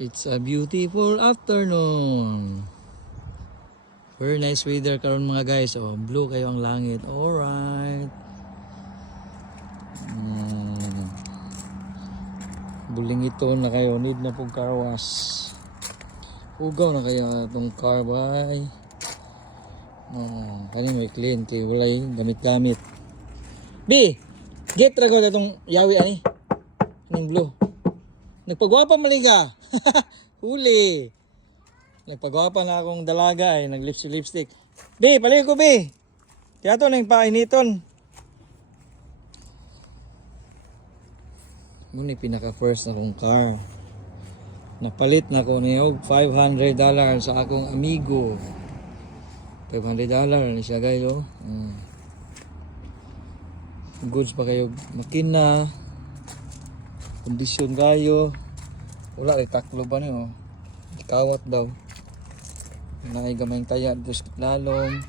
It's a beautiful afternoon. Very nice weather karon mga guys. Oh, blue kayo ang langit. Alright. Buling ito na kayo. Need na pong car wash. Ugaw na kayo itong car bay. Kani may clean. Kaya wala yung gamit-gamit. B! Get rago na itong yawi ani. Anong blue. Nagpagwapa maliga. Huli. Nagpagwapa na akong dalaga ay nag-lipstick. B, paligo B. Kaya ito nang painiton. Muna pinaka first na akong car. Napalit na ko niyo $500 sa akong amigo. $500 ni siya guys oh. Goods pa kayo makina. Kondisyon kayo. Wala kay taklo ba niyo? Kawat daw. Naay gamayng taya dito sa lalom.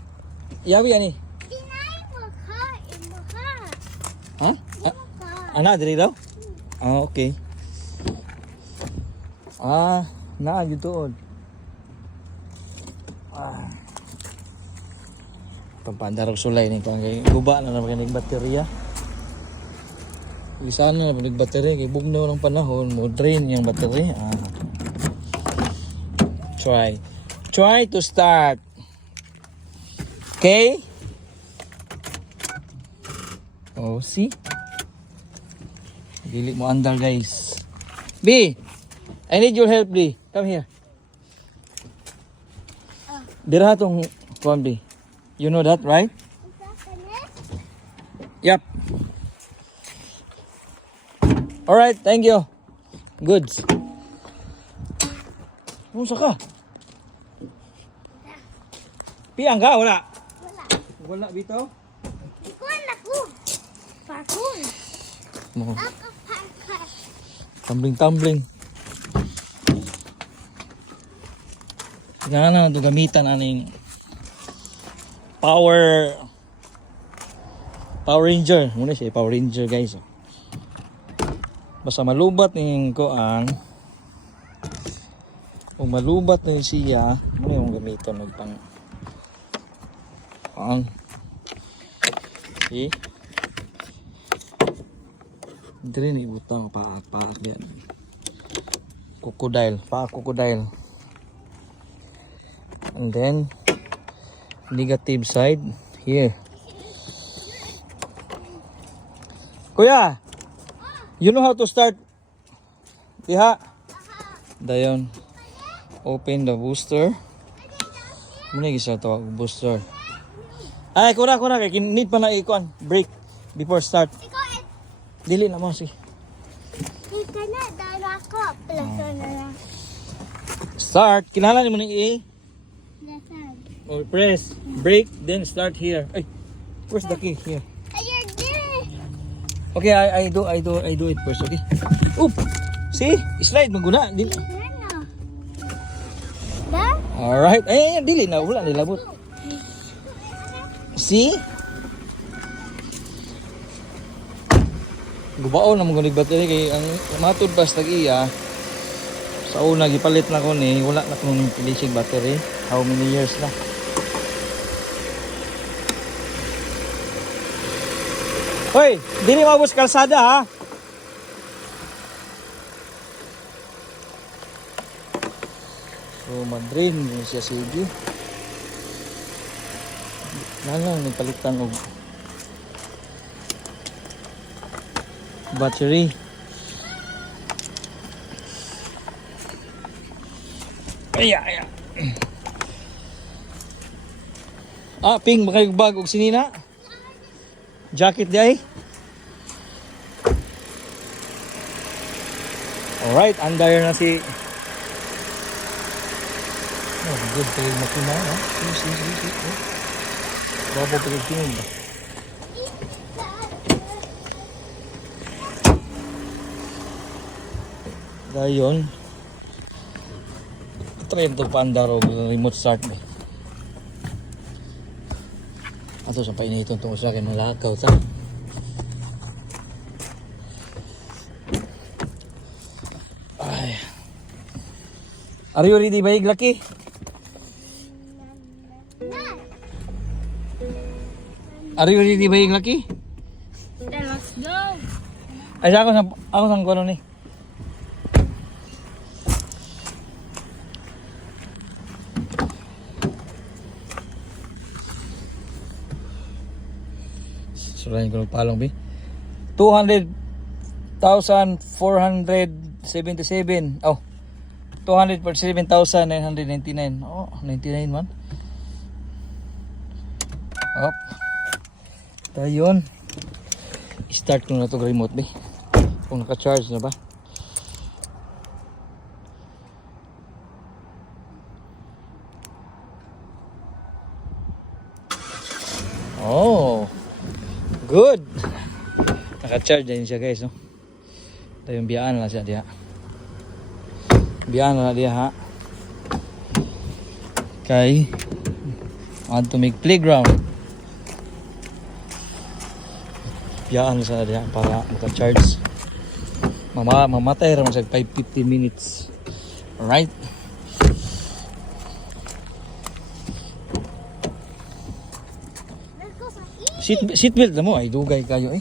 Iyawi ani. Ha? Ana diri daw? Ah, okay. Na gituod. Pampandarog sulay ni kay guba na naman kay baterya. Isa na pag battery kay bugnaw ng panahon mo drain yung battery. Try to start. Okay? Oh, see? Dili mo andal guys. B, I need your help B. Come here. Dira tong kuan B. You know that, right? Yep. Alright, thank you. Goods. Musa ka? Piang ka? Wala? Wala bitaw? Ikuan ako. Parkour. Mo. Ako parkour. Tumbling. Nga na ito gamitan aning Power Ranger. Muna siya Power Ranger guys. Basta malubat ning kuan. Kung malubat na siya, muna yung gamitan ng pang see? Dili ni butang paak yan. Crocodile. And then negative side here. Kuya, you know how to start? Diha. Dayon. Open the booster. Muna gisa to booster. Ay, kuna kay need pa na ikuan. Break before start. Dili na mo si. Ika na, dahil ako. Plus na. Start. Kinahanglan mo ni i. Nasaan? Or press. Break then start here. Ay. Where's the key? Here. Ayun din. Okay, I do it first, okay? Oop. See? Slide maguna. Dili. Ano? Ba? Alright. Ay, dili na wala nilabot. See? Gubaon na mga battery kay ang matod pas tag-iya. Sa una gipalit na ko ni wala na kuno pilisig battery. How many years na? Hoy, dili mabos kalsada ha. So madrin ni siya sige. Nalang ni palitan og battery. Aya. Ping makagbag og sinina. Jacket di ay. Alright, andar na si. Oh, good kayo makina ha. See. Babo pagkikin ba? Dayon. Try ito paandar og remote start ba. Ato sa painiton tungkol sa akin malakaw ta. Ay. Are you ready, Bayig Lucky? Are you ready, Bayig Lucky? Then let's go. Ay, ako sang kono ni. Surahin ko ng palong, bi. 200,477. Oh. 247,999. Oh, 99 man. Up. Dayon. Start ko na ito remote, bi. Kung naka-charge na ba. Oh. Good. Naka-charge din siya, guys, no. Ito yung biyaan lang siya diha. Biyaan lang diha, ha. Okay. Want to make playground. Biyaan lang siya diha para maka-charge. Mamatay raman siya 5-15 minutes. Alright. Let's go sa Seatbelt na mo. Ay, dugay kayo, eh.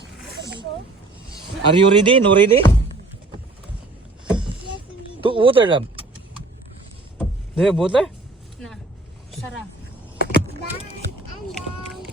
Are you ready? No ready? Water lang. Do you have water? na. Sarap. Down and down.